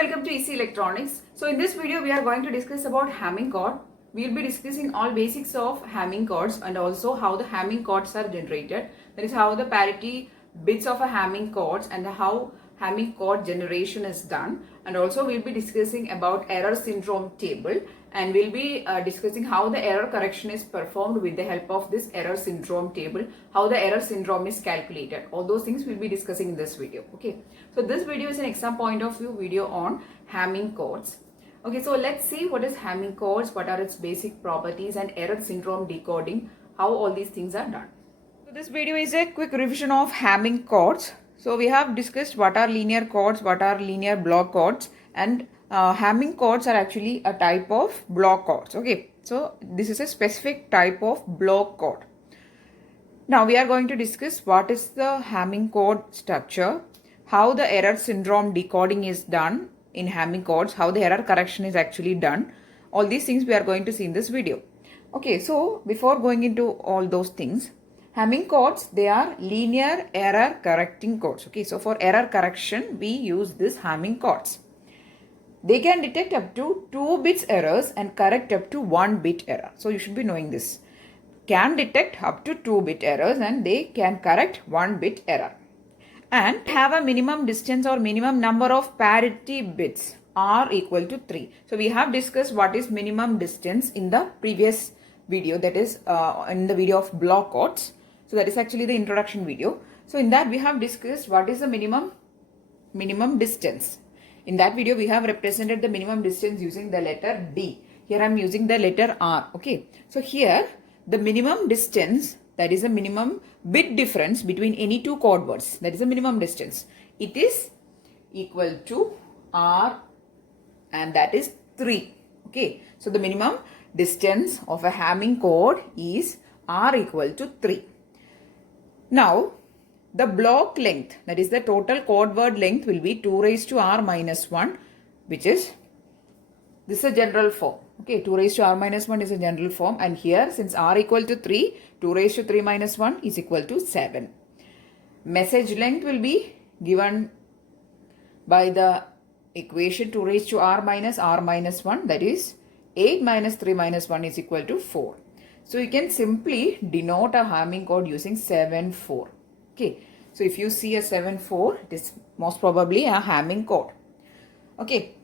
welcome to EC Electronics. So in this video we are going to discuss about Hamming chord. We'll be discussing all basics of Hamming chords and also how the Hamming chords are generated. That is how the parity bits of a Hamming chords and how Hamming chord generation is done. And also we'll be discussing about error syndrome table, and we'll be discussing how the error correction is performed with the help of this error syndrome table, how the error syndrome is calculated. All those things we'll be discussing in this video. Okay, so this video is an exam point of view video on Hamming chords. Okay, so let's see what is Hamming chords, what are its basic properties, and error syndrome decoding, how all these things are done. So this video is a quick revision of Hamming chords. So we have discussed what are linear chords, what are linear block chords, and Hamming chords are actually a type of block chords. Okay, so this is a specific type of block chord. Now we are going to discuss what is the Hamming chord structure, how the error syndrome decoding is done in Hamming chords, how the error correction is actually done. All these things we are going to see in this video. Okay, so before going into all those things, Hamming chords, they are linear error correcting chords. Okay, so for error correction, we use this Hamming chords. They can detect up to 2 bits errors and correct up to 1 bit error. So you should be knowing this. Can detect up to 2 bit errors and they can correct 1 bit error. And have a minimum distance or minimum number of parity bits are equal to 3. So we have discussed what is minimum distance in the previous video, that is in the video of block chords. So that is actually the introduction video. So in that we have discussed what is the minimum distance. In that video we have represented the minimum distance using the letter D. Here I am using the letter R. Okay. So here the minimum distance, that is a minimum bit difference between any two chord words, that is the minimum distance. It is equal to R and that is 3. Okay. So the minimum distance of a Hamming chord is R equal to 3. Now, the block length, that is the total chord word length, will be 2 raised to R minus 1, which is, this is a general form. Okay, 2 raised to R minus 1 is a general form, and here since R equal to 3, 2 raised to 3 minus 1 is equal to 7. Message length will be given by the equation 2 raised to R minus 1, that is 8 minus 3 minus 1 is equal to 4. So you can simply denote a Hamming chord using 7 4. Okay, so if you see a 7 4, it is most probably a Hamming chord. Okay,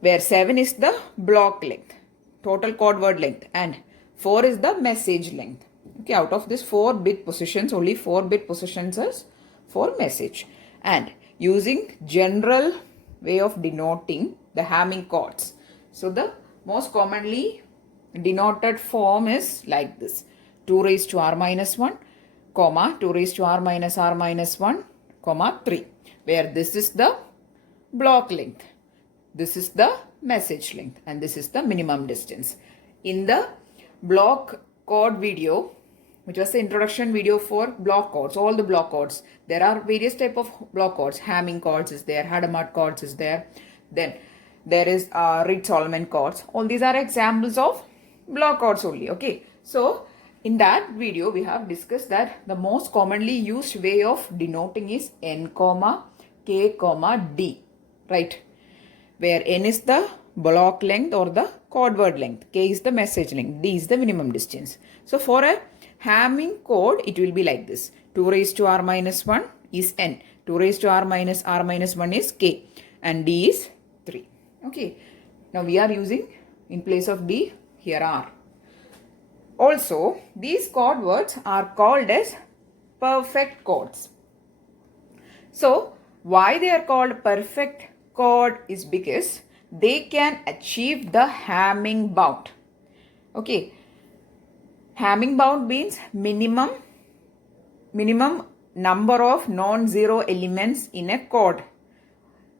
where 7 is the block length, total chord word length, and 4 is the message length. Okay, out of this 4 bit positions, only 4 bit positions is for message. And using general way of denoting the Hamming chords. So the most commonly denoted form is like this: 2 raised to R minus 1, comma 2 raised to R minus 1, comma 3, where this is the block length, this is the message length, and this is the minimum distance. In the block chord video, which was the introduction video for block chords, all the block chords, there are various type of block chords. Hamming chords is there, Hadamard chords is there, then there is Reed-Solomon chords. All these are examples of block chords only. Okay, so in that video we have discussed that the most commonly used way of denoting is N comma K comma D, right, where N is the block length or the chord word length, K is the message length, D is the minimum distance. So for a Hamming chord it will be like this: 2 raised to R minus 1 is N, 2 raised to R minus 1 is K, and D is 3. Okay, now we are using in place of D here R. Also, these chord words are called as perfect chords. So, why they are called perfect chord is because they can achieve the Hamming bound. Okay, Hamming bound means minimum number of non-zero elements in a chord.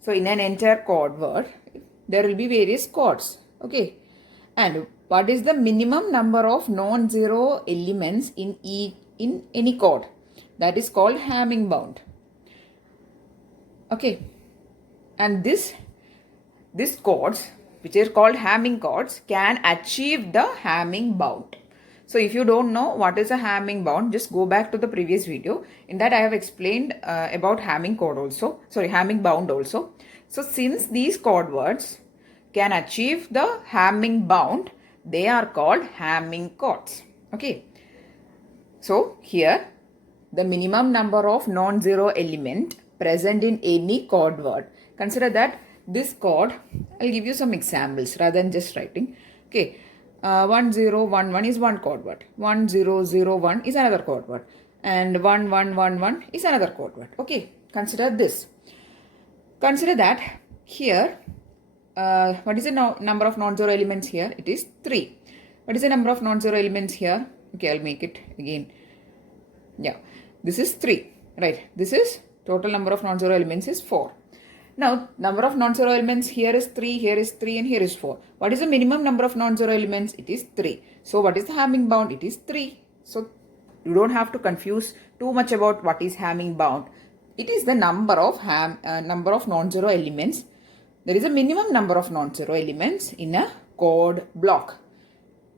So, in an entire chord word, there will be various chords. Okay, and what is the minimum number of non-zero elements in any chord? That is called Hamming bound. Okay, and these chords, which are called Hamming chords, can achieve the Hamming bound. So if you don't know what is a Hamming bound, just go back to the previous video. In that I have explained about Hamming chord also, Hamming bound also. So since these chord words can achieve the Hamming bound, they are called Hamming chords. Okay. So here the minimum number of non-zero element present in any chord word. Consider that this chord, I'll give you some examples rather than just writing. Okay, 1011 is one chord word, 1001 is another chord word, and 1111 is another chord word. Okay, consider this. Consider that here, what is the number of non-zero elements here? It is 3. What is the number of non-zero elements here? Okay, I'll make it again. Yeah, this is 3, right? This is total number of non-zero elements is 4. Now, number of non-zero elements here is 3, here is 3, and here is 4. What is the minimum number of non-zero elements? It is 3. So, what is the Hamming bound? It is 3. So, you don't have to confuse too much about what is Hamming bound. It is the number of non-zero elements. There is a minimum number of non-zero elements in a chord block.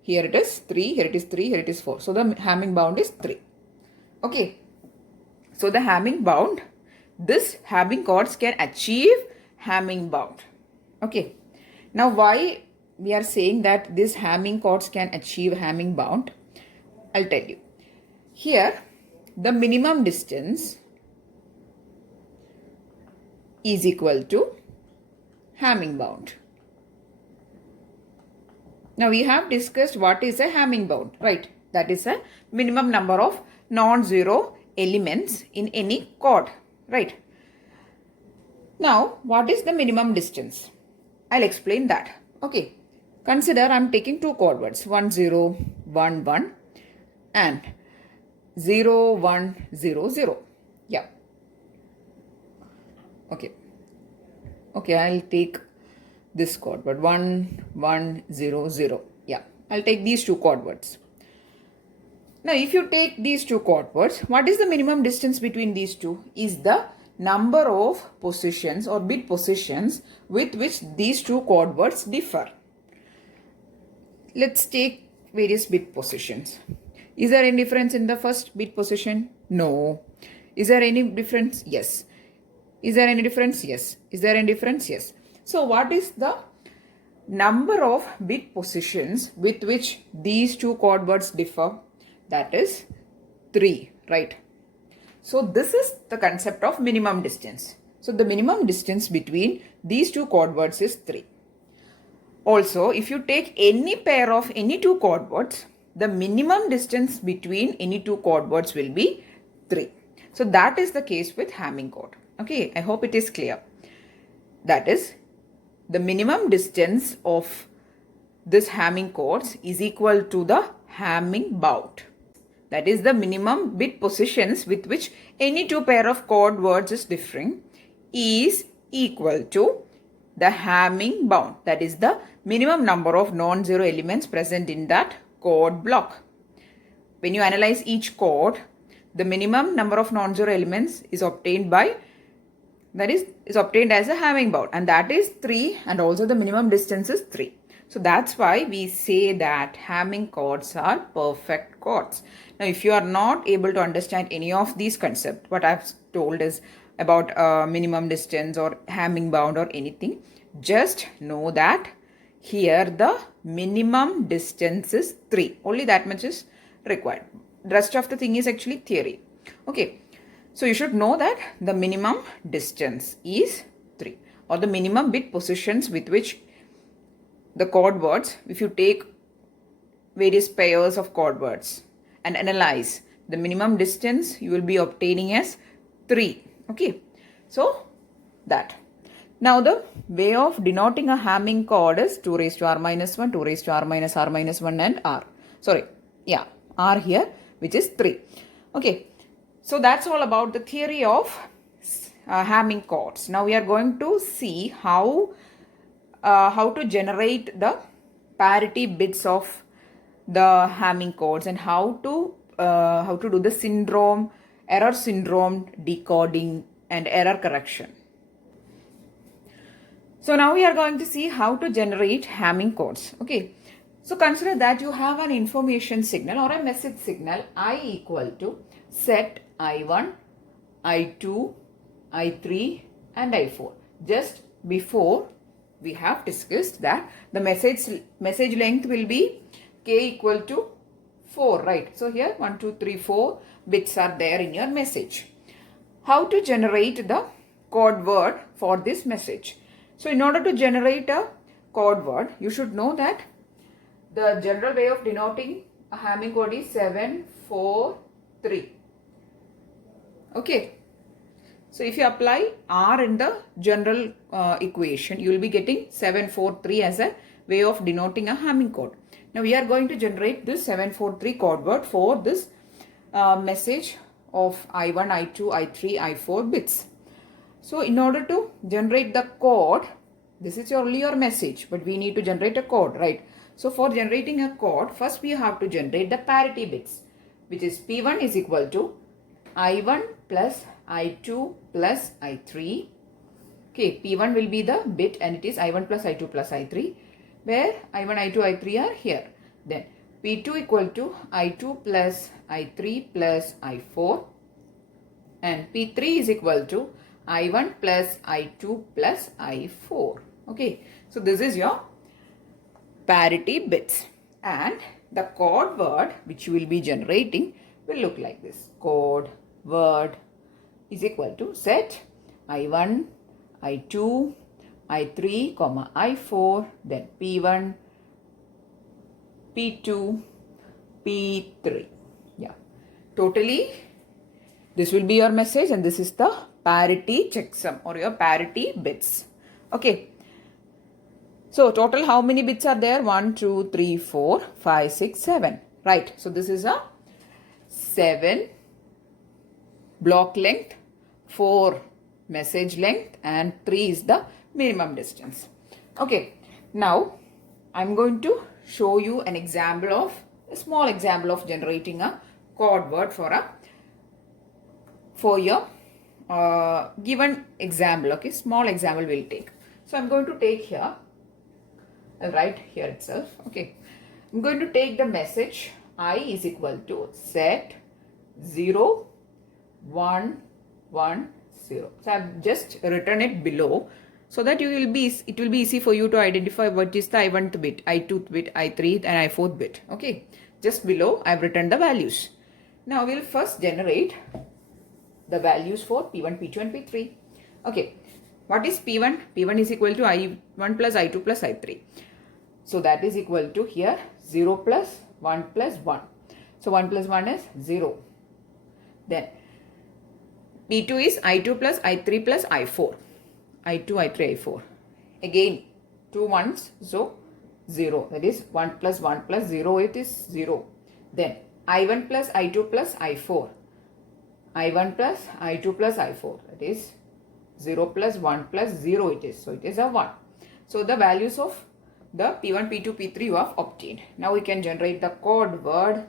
Here it is 3, here it is 3, here it is 4. So, the Hamming bound is 3. Okay. So, the Hamming bound, this Hamming chords can achieve Hamming bound. Okay. Now, why we are saying that this Hamming chords can achieve Hamming bound? I'll tell you. Here, the minimum distance is equal to Hamming bound. Now, we have discussed what is a Hamming bound, right? That is a minimum number of non-zero elements in any chord, right? Now, what is the minimum distance? I'll explain that. Okay. Consider I'm taking two chord words, 1011 and 0100. Yeah. Okay. Okay, I'll take this chord word 1100. Yeah, I'll take these two chord words. Now, if you take these two chord words, what is the minimum distance between these two? Is the number of positions or bit positions with which these two chord words differ. Let's take various bit positions. Is there any difference in the first bit position? No. Is there any difference? Yes. Is there any difference? Yes. Is there any difference? Yes. So, what is the number of bit positions with which these two chord words differ? That is 3, right? So, this is the concept of minimum distance. So, the minimum distance between these two chord words is 3. Also, if you take any pair of any two chord words, the minimum distance between any two chord words will be 3. So, that is the case with Hamming chord. Okay, I hope it is clear. That is, the minimum distance of this Hamming chords is equal to the Hamming bound. That is the minimum bit positions with which any two pair of chord words is differing is equal to the Hamming bound. That is the minimum number of non-zero elements present in that chord block. When you analyze each chord, the minimum number of non-zero elements is obtained by obtained as a Hamming bound, and that is 3, and also the minimum distance is 3. So that's why we say that Hamming chords are perfect chords. Now, if you are not able to understand any of these concepts, what I've told is about minimum distance or Hamming bound or anything, just know that here the minimum distance is 3. Only that much is required. The rest of the thing is actually theory. Okay. So, you should know that the minimum distance is 3, or the minimum bit positions with which the chord words, if you take various pairs of chord words and analyze, the minimum distance you will be obtaining as 3. Okay. So, that. Now, the way of denoting a Hamming chord is 2 raised to r minus 1, 2 raised to r minus 1 and r. Sorry. Yeah. R here, which is 3. Okay. So, that's all about the theory of Hamming chords. Now, we are going to see how to generate the parity bits of the Hamming chords and how to do the error syndrome decoding and error correction. So, now we are going to see how to generate Hamming chords. Okay. So, consider that you have an information signal or a message signal I equal to set I1, I2, I3 and I4. Just before we have discussed that the message length will be k equal to 4, right? So here 1, 2, 3, 4 bits are there in your message. How to generate the code word for this message? So in order to generate a code word, you should know that the general way of denoting a Hamming code is 743. Okay. So if you apply R in the general equation, you will be getting 743 as a way of denoting a Hamming code. Now we are going to generate this 743 code word for this message of I1, I2, I3, I4 bits. So in order to generate the code, this is only your message, but we need to generate a code, right? So for generating a code, first we have to generate the parity bits, which is P1 is equal to I1 plus I2 plus I3. Okay, P1 will be the bit and it is I1 plus I2 plus I3, where I1, I2, I3 are here. Then P2 equal to I2 plus I3 plus I4, and P3 is equal to I1 plus I2 plus I4. Okay, so this is your parity bits, and the code word which you will be generating will look like this. Code word is equal to set I1, I2, I3, I4, then P1, P2, P3. Yeah, totally this will be your message, and this is the parity checksum or your parity bits. Okay. So total how many bits are there? 1, 2, 3, 4, 5, 6, 7. Right. So this is a 7 block length, 4 message length, and 3 is the minimum distance. Okay. Now I'm going to show you an example of a small example of generating a code word for your given example. Okay, small example we'll take. So I'm going to take here, right here itself. Okay, I'm going to take the message I is equal to set 0, 1, 1, 0. So I've just written it below so that it will be easy for you to identify what is the I1th bit, I2th bit, I3th and I4th bit. Okay, just below I've written the values. Now we'll first generate the values for P1, P2 and P3. Okay, what is P1? P1 is equal to I1 plus I2 plus I3. So that is equal to here 0 plus 1 plus 1. So 1 plus 1 is 0. Then P2 is I2 plus I3 plus I4. I2, I3, I4. Again 2 ones, so 0. That is 1 plus 1 plus 0, it is 0. Then I1 plus I2 plus I4. I1 plus I2 plus I4. That is 0 plus 1 plus 0 it is. So it is a 1. So the values of the P1, P2, P3 you have obtained. Now we can generate the code word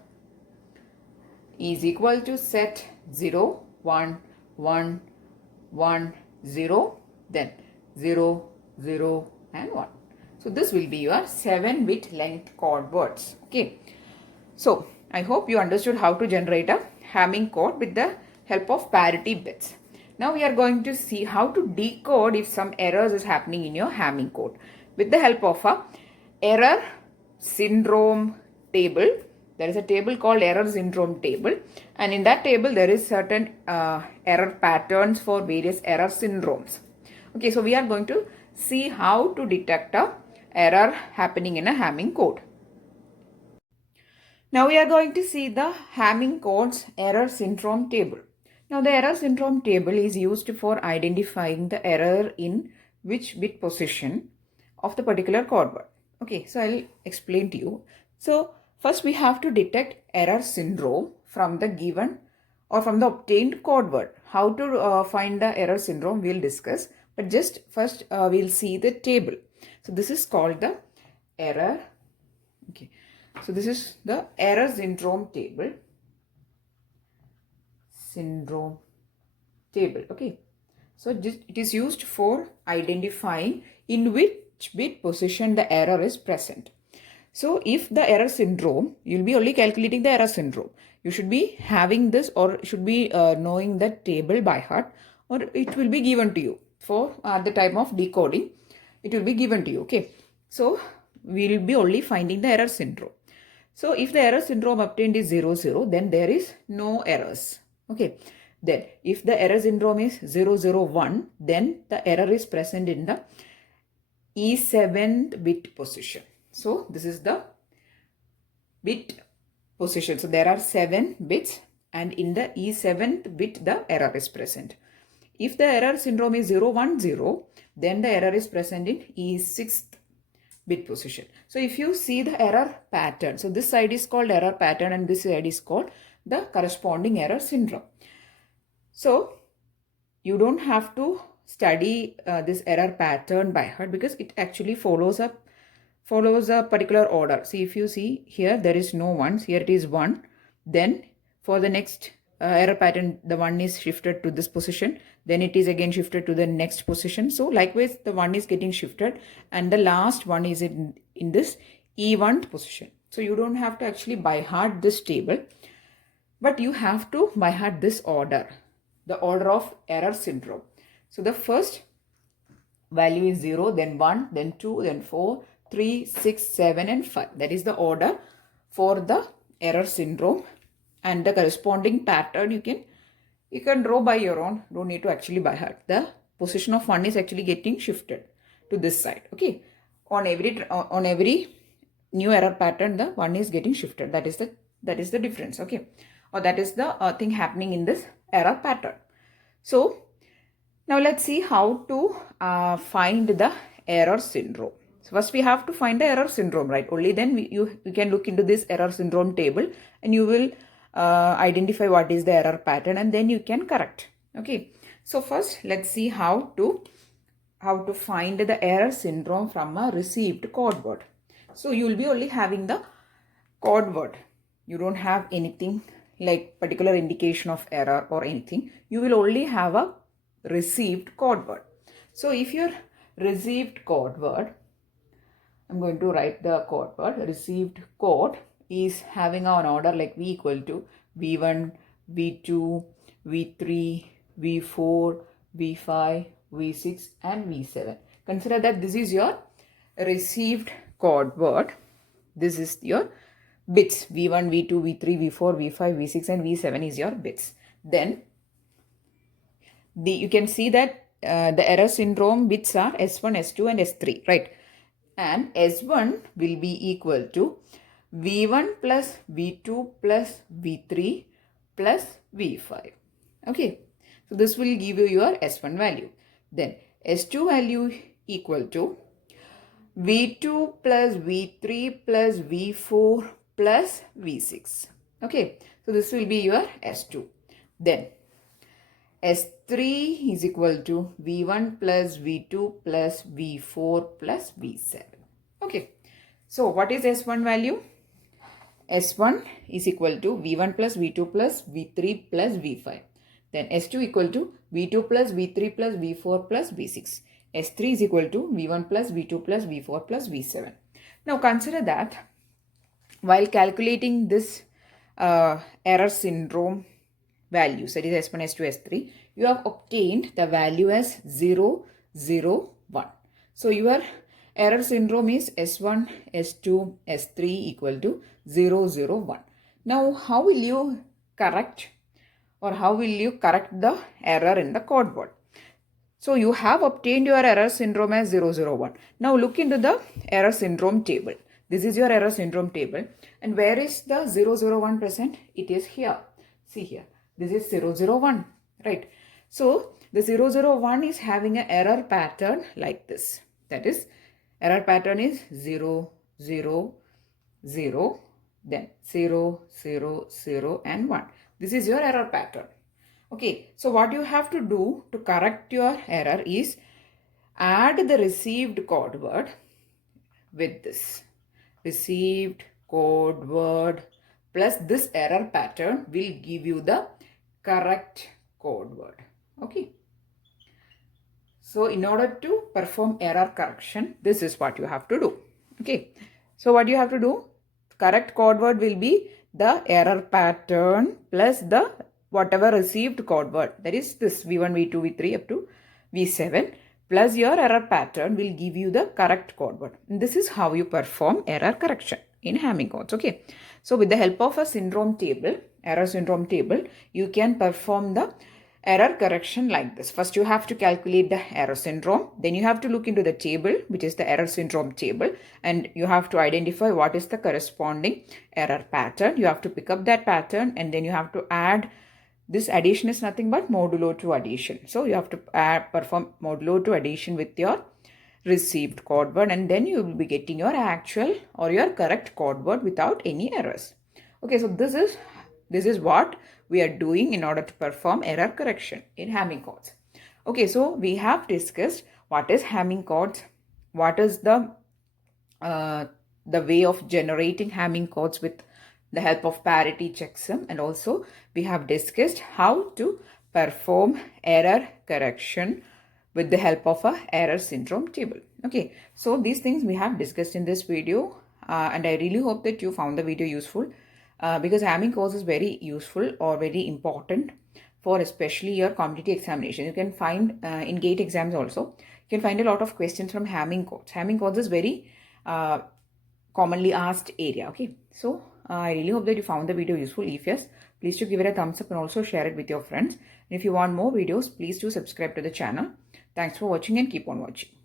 is equal to set 0, 1, 1, 1, 0, then 0, 0 and 1. So this will be your 7-bit length code words. Okay. So I hope you understood how to generate a Hamming code with the help of parity bits. Now we are going to see how to decode if some errors is happening in your Hamming code with the help of a error syndrome table. There is a table called error syndrome table, and in that table there is certain error patterns for various error syndromes. Okay, so we are going to see how to detect a error happening in a Hamming code. Now we are going to see the Hamming code's error syndrome table. Now the error syndrome table is used for identifying the error in which bit position of the particular code word. Okay, so I'll explain to you. So first we have to detect error syndrome from the given or from the obtained code word. How to find the error syndrome we'll discuss, but just first we'll see the table. So this is called the error. Okay, so this is the error syndrome table. Okay, so it is used for identifying in which bit position the error is present. So if the error syndrome, you'll be only calculating the error syndrome. You should be having this or should be knowing the table by heart, or it will be given to you. for the time of decoding, it will be given to you. Okay, so we will be only finding the error syndrome. So if the error syndrome obtained is 0, 0, then there is no errors. Okay, then if the error syndrome is 0, 0, 1, then the error is present in the E7th bit position. So this is the bit position. So there are 7 bits, and in the E7th bit the error is present. If the error syndrome is 0, 1, 0, then the error is present in E6th bit position. So if you see the error pattern, so this side is called error pattern and this side is called the corresponding error syndrome. So you don't have to study this error pattern by heart, because it actually follows a particular order. See, if you see here, there is no ones, here it is 1, then for the next error pattern, the 1 is shifted to this position, then it is again shifted to the next position. So likewise, the 1 is getting shifted and the last one is in this E1 position. So you don't have to actually by heart this table, but you have to by heart this order, the order of error syndrome. So the first value is 0, then 1, then 2, then 4, 3, 6, 7 and 5. That is the order for the error syndrome, and the corresponding pattern you can draw by your own. Don't need to actually by heart. The position of 1 is actually getting shifted to this side. Okay, on every new error pattern, the 1 is getting shifted. That is the difference. Okay, or that is the thing happening in this error pattern. So now let's see how to find the error syndrome. So first we have to find the error syndrome, right? Only then you can look into this error syndrome table and you will identify what is the error pattern, and then you can correct. Okay, so first let's see how to find the error syndrome from a received code word. So you will be only having the code word. You don't have anything like particular indication of error or anything. You will only have a received code word. So if your received code word, I'm going to write the code word. Received code is having an order like V equal to V1, V2, V3, V4, V5, V6 and V7. Consider that this is your received code word. This is your bits. V1, V2, V3, V4, V5, V6 and V7 is your bits. Then you can see that the error syndrome bits are S1, S2 and S3, right? And S1 will be equal to V1 plus V2 plus V3 plus V5. Okay, so this will give you your S1 value. Then S2 value equal to V2 plus V3 plus V4 plus V6. Okay, so this will be your S2. Then S3 is equal to V1 plus V2 plus V4 plus V7. Okay, so what is S1 value? S1 is equal to V1 plus V2 plus V3 plus V5. Then S2 equal to V2 plus V3 plus V4 plus V6. S3 is equal to V1 plus V2 plus V4 plus V7. Now consider that while calculating this error syndrome values, that is S1, S2, S3, you have obtained the value as 0, 0, 1. So your error syndrome is S1, S2, S3 equal to 0, 0, 1. Now how will you correct the error in the code word? So you have obtained your error syndrome as 0, 0, 1. Now look into the error syndrome table. This is your error syndrome table. And where is the 0, 0, 1 present? It is here. See here. This is 0, 0, 1, right? So the 0, 0, 1 is having an error pattern like this. That is, error pattern is 0, 0, 0, then 0, 0, 0 and 1. This is your error pattern. Okay, so what you have to do to correct your error is add the received code word with this. Received code word plus this error pattern will give you the correct code word. Okay. So in order to perform error correction, this is what you have to do. Okay. So what you have to do? Correct code word will be the error pattern plus the whatever received code word. That is this V1, V2, V3 up to V7 plus your error pattern will give you the correct code word. And this is how you perform error correction in Hamming codes. Okay. So with the help of a syndrome table, error syndrome table, you can perform the error correction like this. First, you have to calculate the error syndrome. Then you have to look into the table, which is the error syndrome table, and you have to identify what is the corresponding error pattern. You have to pick up that pattern, and then you have to add. This addition is nothing but modulo 2 addition. So you have to perform modulo 2 addition with your received code word, and then you will be getting your actual or your correct code word without any errors. Okay, so this is what we are doing in order to perform error correction in Hamming codes. Okay, so we have discussed what is Hamming codes, what is the way of generating Hamming codes with the help of parity checksum, and also we have discussed how to perform error correction with the help of a error syndrome table. Okay, so these things we have discussed in this video, and I really hope that you found the video useful, because Hamming codes is very useful or very important for especially your competitive examination. You can find in GATE exams also, you can find a lot of questions from Hamming codes. Hamming codes is very commonly asked area. Okay, so I really hope that you found the video useful. If yes, please do give it a thumbs up and also share it with your friends. And if you want more videos, please do subscribe to the channel. Thanks for watching and keep on watching.